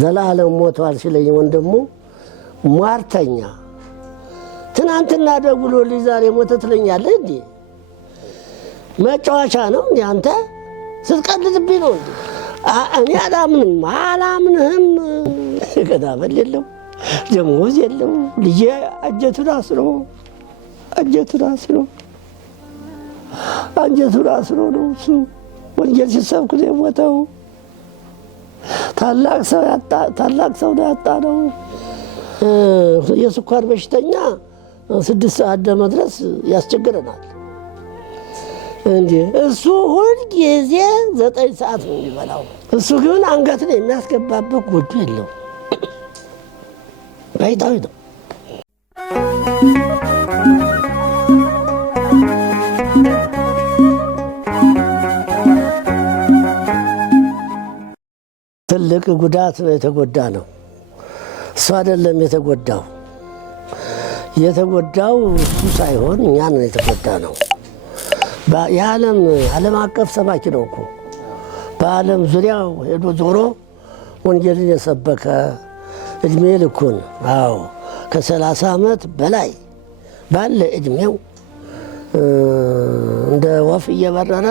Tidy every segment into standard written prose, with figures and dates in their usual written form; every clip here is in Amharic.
ዘላለም ሞቷል ሲለኝ ወንድሙ ሟርተኛ ትናንትና ደውሎልኝ ዛሬ ሞተ ትለኛለህ እንዴ? መጫወቻ ነው እንዴ አንተ? ስትቀልድብኝ ነው እንዴ? እኔ አላምንህም። ገዳበል የለው ደሞዝ የለው ልጄ አንጀቱን አስሮ ነው እሱ ወንጌል ሲሰብክ ነው የሞተው። ታላቅ ሰው ነው ያጣነው። የስኳር በሽተኛ 6 ሰዓት ለመድረስ ያስቸግረናል እንዴ። እሱ ሁል ጊዜ 9 ሰዓት ነው የሚበላው። እሱ ግን አንገትን የሚያስገባበት ጎጆ የለው። ባይታዊ ነው። ትልቅ ጉዳት ነው የተጎዳ ነው። እሱ አይደለም የተጎዳው እሱ ሳይሆን እኛ ነን የተጎዳ ነው። ዓለም አቀፍ ሰባኪ ነው እኮ በዓለም ዙሪያ ሄዶ ዞሮ ወንጌልን የሰበከ እድሜ ልኩን ከ30 ዓመት በላይ ባለ እድሜው እንደ ወፍ እየበረረ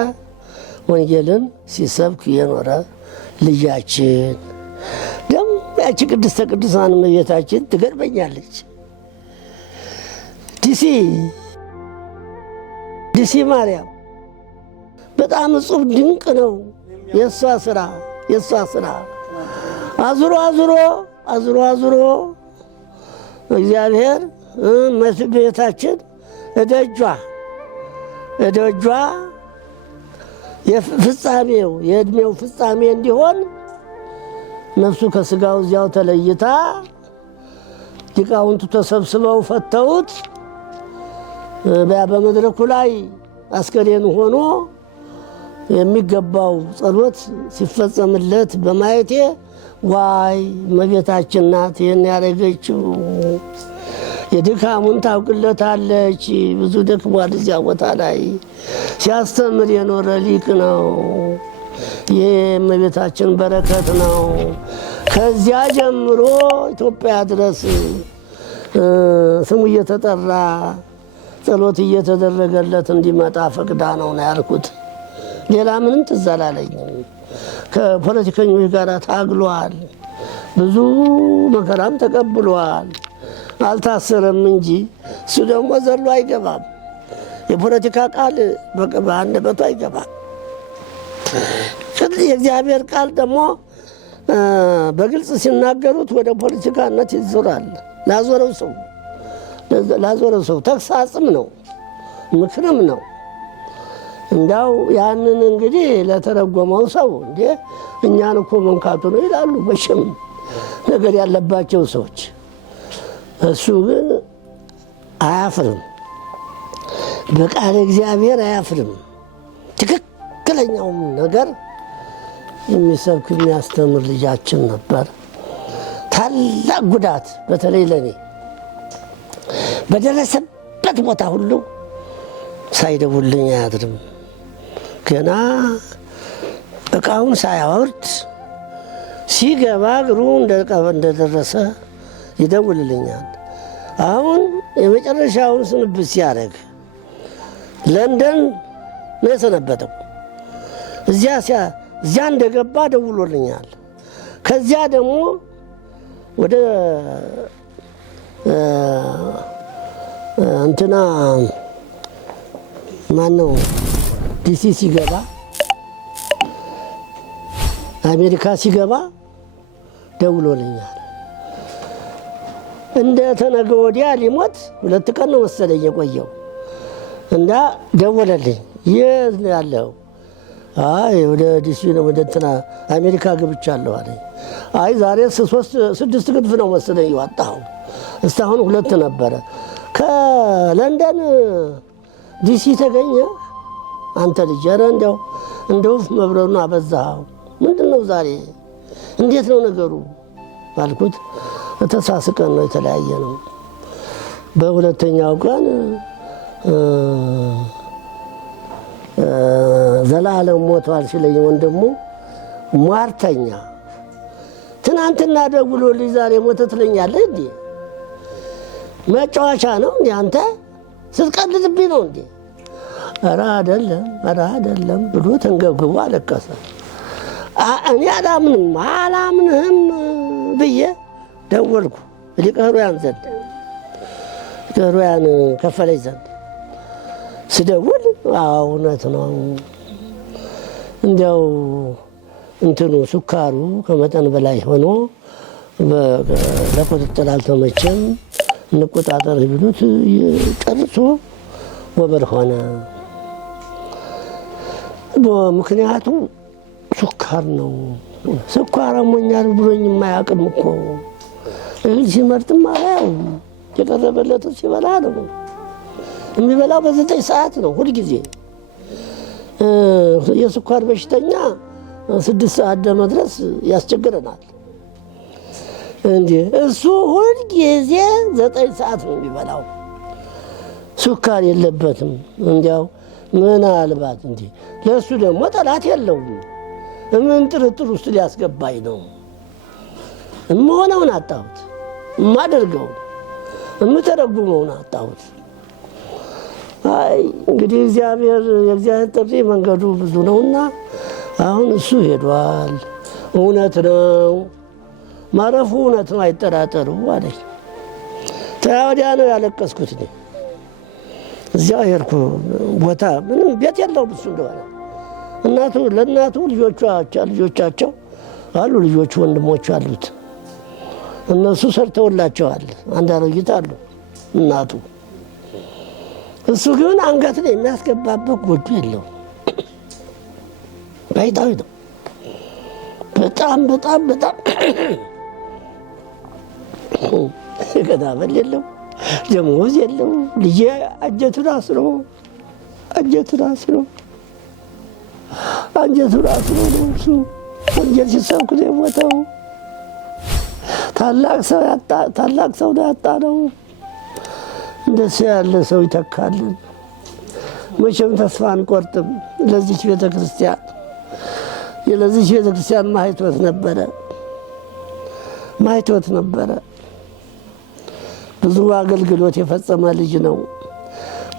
ወንጌልን ሲሰብክ የኖረ ልጃችን ደግሞ ያቺ ቅድስተ ቅዱሳን እመቤታችን ትገርመኛለች። ዲሲ ማርያም በጣም እጹብ ድንቅ ነው የእሷ ስራ። አዙሮ እግዚአብሔር እመቤታችን እደጇ የእድሜው ፍጻሜ እንዲሆን ነፍሱ ከስጋው እዚያው ተለይታ ሊቃውንቱ ተሰብስበው ፈተውት በመድረኩ ላይ አስከሬን ሆኖ የሚገባው ጸሎት ሲፈጸምለት በማየቴ ዋይ እመቤታችን ናት ይህን ያደረገችው። የድካሙን ታውቅለታለች። ብዙ ደክሟል እዚያ ቦታ ላይ ሲያስተምር የኖረ ሊቅ ነው። ይህ እመቤታችን በረከት ነው። ከዚያ ጀምሮ ኢትዮጵያ ድረስ ስሙ እየተጠራ ጸሎት እየተደረገለት እንዲመጣ ፈቅዳ ነው ያልኩት። ሌላ ምንም ትዝ አላለኝም። ከፖለቲከኞች ጋር ታግሏል። ብዙ መከራም ተቀብሏል። አልታሰረም እንጂ እሱ ደግሞ ዘሎ አይገባም። የፖለቲካ ቃል በአንደበቱ አይገባም። የእግዚአብሔር ቃል ደግሞ በግልጽ ሲናገሩት ወደ ፖለቲካነት ይዞራል። ላዞረው ሰው ተግሳጽም ነው ምክርም ነው። እንዳው ያንን እንግዲህ ለተረጎመው ሰው እንዴ እኛን እኮ መንካቱ ነው ይላሉ መቼም ነገር ያለባቸው ሰዎች። እሱ ግን አያፍርም፣ በቃል እግዚአብሔር አያፍርም። ትክክለኛውም ነገር የሚሰብክ የሚያስተምር ልጃችን ነበር። ታላቅ ጉዳት በተለይ ለኔ በደረሰበት ቦታ ሁሉ ሳይደውልኝ አያድርም። ገና እቃውን ሳያወርድ ሲገባ እግሩ እንደደረሰ ይደውልልኛል። አሁን የመጨረሻውን ስንብት ሲያደርግ ለንደን ነው የሰነበተው። እዚያ እንደገባ ደውሎልኛል። ከዚያ ደግሞ ወደ እንትና ማነው ዲሲ ሲገባ አሜሪካ ሲገባ ደውሎልኛል። እንደ ተነገ ወዲያ ሊሞት 2 ቀን ነው መሰለኝ የቆየው እና ደወለልኝ። የት ነው ያለው? አይ ወደ ዲሲ ነው ወደ እንትና አሜሪካ ገብቻለሁ አለኝ። አይ ዛሬ 6 ግድፍ ነው መሰለኝ ይወጣው። እስካሁን 2 ነበረ። ከለንደን ዲሲ ተገኘ አንተ ልጅ። ኧረ እንደው መብረሩን አበዛኸው። ምንድነው ዛሬ እንዴት ነው ነገሩ አልኩት። ተሳስቀን ነው የተለያየ ነው። በሁለተኛው ቀን ዘላለም ሞቷል ሲለኝ ወንድሙ ሟርተኛ ትናንትና ደውሎልኝ ዛሬ ሞተ ትለኛለህ እንዴ? መጫወቻ ነው እንዴ አንተ? ስትቀልድብኝ ነው እንዴ? ኧረ አይደለም ብሎ ተንገብግቦ አለቀሰ። እኔ አላምንህም ብዬ ደወልኩ ሊቀ ኅሩያን ዘንድ፣ ሊቀ ኅሩያን ከፈለኝ ዘንድ ስደውል እውነት ነው እንዲያው እንትኑ ሱካሩ ከመጠን በላይ ሆኖ ለቁጥጥር አልተመቸም፣ እንቆጣጠር ቢሉት ጨርሶ ወበር ሆነ። ምክንያቱ ሱካር ነው። ስኳር አሞኛል ብሎኝ የማያውቅም እኮ እህል ሲመርጥም አላየውም። የቀረበለትን ሲበላ ነው የሚበላው። በ9 ሰዓት ነው ሁልጊዜ። የስኳር በሽተኛ 6 ሰዓት ለመድረስ ያስቸግረናል። እንዴ እሱ ሁልጊዜ 9 ሰዓት ነው የሚበላው። ሱካር የለበትም። እንዲያው ምናልባት እንዴ ለእሱ ደግሞ ጠላት የለውም። ምን ጥርጥር ውስጥ ሊያስገባኝ ነው? እምሆነውን አጣሁት፣ እማደርገውን እምተረጉመውን አጣሁት። አይ እንግዲህ የእግዚአብሔር ጥሪ መንገዱ ብዙ ነውና አሁን እሱ ሄዷል። እውነት ነው ማረፉ፣ እውነት ነው አይጠራጠሩ አለኝ። ተያወዲያ ነው ያለቀስኩት። እኔ እዚያው ሄድኩ። ቦታ ምንም ቤት የለውም እሱ እንደሆነ ለእናቱ ልጆቻቸው አሉ፣ ልጆቹ ወንድሞቹ አሉት። እነሱ ሰርተውላቸዋል። አንድ አሮጊት አሉ እናቱ። እሱ ግን አንገት ላይ የሚያስገባበት ጎጆ የለው። ባይታዊ ነው። በጣም ገዳመል የለው፣ ደሞዝ የለው። ልጄ አንጀቱን አስሮ ነው እሱ ወንጀል ሲሰብክ ነው የሞተው። ታላቅ ሰው ነው ያጣ ነው። እንደሱ ያለ ሰው ይተካልን። መቼም ተስፋ አንቆርጥም። ለዚች ቤተክርስቲያን ማይቶት ነበረ። ብዙ አገልግሎት የፈጸመ ልጅ ነው።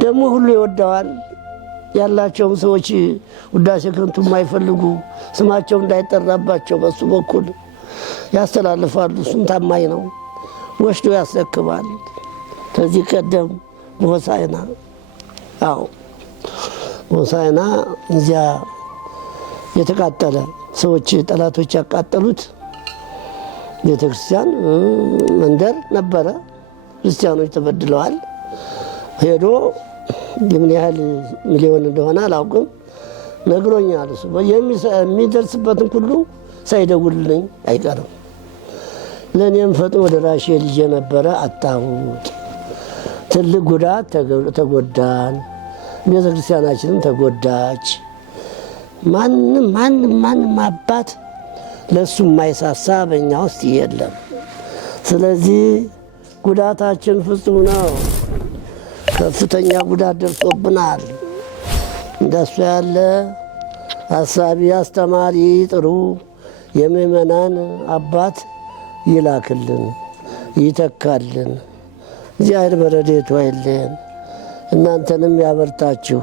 ደግሞ ሁሉ ይወደዋል። ያላቸውም ሰዎች ውዳሴ ከንቱ የማይፈልጉ ስማቸው እንዳይጠራባቸው በሱ በኩል ያስተላልፋሉ። እሱም ታማኝ ነው፣ ወስዶ ያስረክባል። ከዚህ ቀደም ሆሳዕና እዚያ የተቃጠለ ሰዎች ጠላቶች ያቃጠሉት ቤተክርስቲያን መንደር ነበረ። ክርስቲያኖች ተበድለዋል። ሄዶ የምን ያህል ሚሊዮን እንደሆነ አላውቅም፣ ነግሮኛል። እሱ የሚደርስበትን ሁሉ ሳይደውልልኝ አይቀርም። ለእኔም ፈጥኖ ደራሼ ልጄ ነበረ፣ አጣሁት። ትልቅ ጉዳት ተጎዳን። ቤተክርስቲያናችንም ተጎዳች። ማንም አባት ለእሱ የማይሳሳ በእኛ ውስጥ የለም። ስለዚህ ጉዳታችን ፍጹም ነው። ከፍተኛ ጉዳት ደርሶብናል። እንደሱ ያለ አሳቢ፣ አስተማሪ፣ ጥሩ የምእመናን አባት ይላክልን፣ ይተካልን። እግዚአብሔር በረድኤቱ አይለየን። እናንተንም ያበርታችሁ፣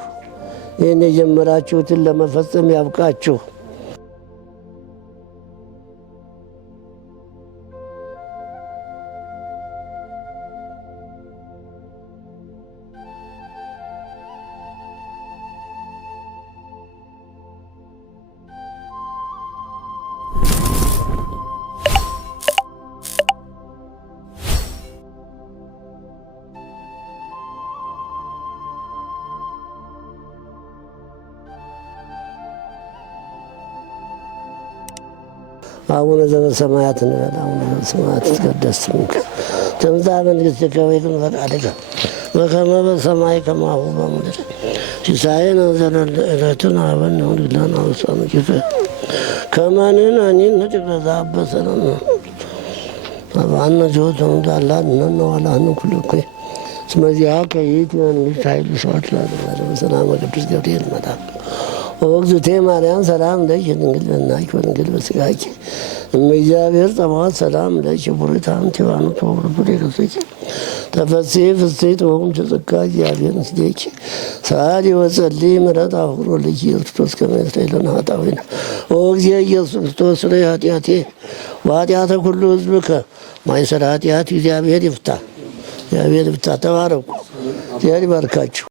ይህን የጀመራችሁትን ለመፈጸም ያብቃችሁ። አቡነ ዘበሰማያት እንበል። አቡነ ዘበሰማያት ይትቀደስ ስምከ ትምጻእ መንግሥትከ ወይኩን ፈቃድከ በከመ በሰማይ ከማሁ በምድር ሲሳየነ ዘለለዕለትነ ሀበነ ኅድግ ለነ አበሳነ ከመ ንሕነኒ ንኅድግ ለዘአበሰ ለነ ወሀበነ ዘወትረ እምይእዜሰ ወለነ ኩሉ እኩይ እስመ ዚአከ ይእቲ መንግሥት ኃይል ወስብሐት ለዓለመ በሰላመ ቅዱስ ገብርኤል መልአክ ወእግዝእትየ ማርያም ሰላም ለኪ ድንግል በኅናኪ ወድንግል በሥጋኪ እግዚአብሔር ጸባዖት ሰላም ለኪ ቡርክት አንቲ እምአንቱ ወቡሩክ ርእስኪ ተፈሥሒ ፍሥሕት ወእንተ ጸጋ እግዚአብሔር ምስሌኪ ሰአሊ ወጸልዪ ምሕረተ አፍቅሮ ለኪ ክርስቶስ ከመ ይስረይ ለነ ኃጣውኢነ ኦ እግዚእ ኢየሱስ ክርስቶስ ስረይ ኃጢአቴ ወኃጢአተ ኩሉ ሕዝብከ ማእሰረ ኃጢአት እግዚአብሔር ይፍታ። እግዚአብሔር ይፍታ። ተባረኩ። እግዚአብሔር ይባርካችሁ።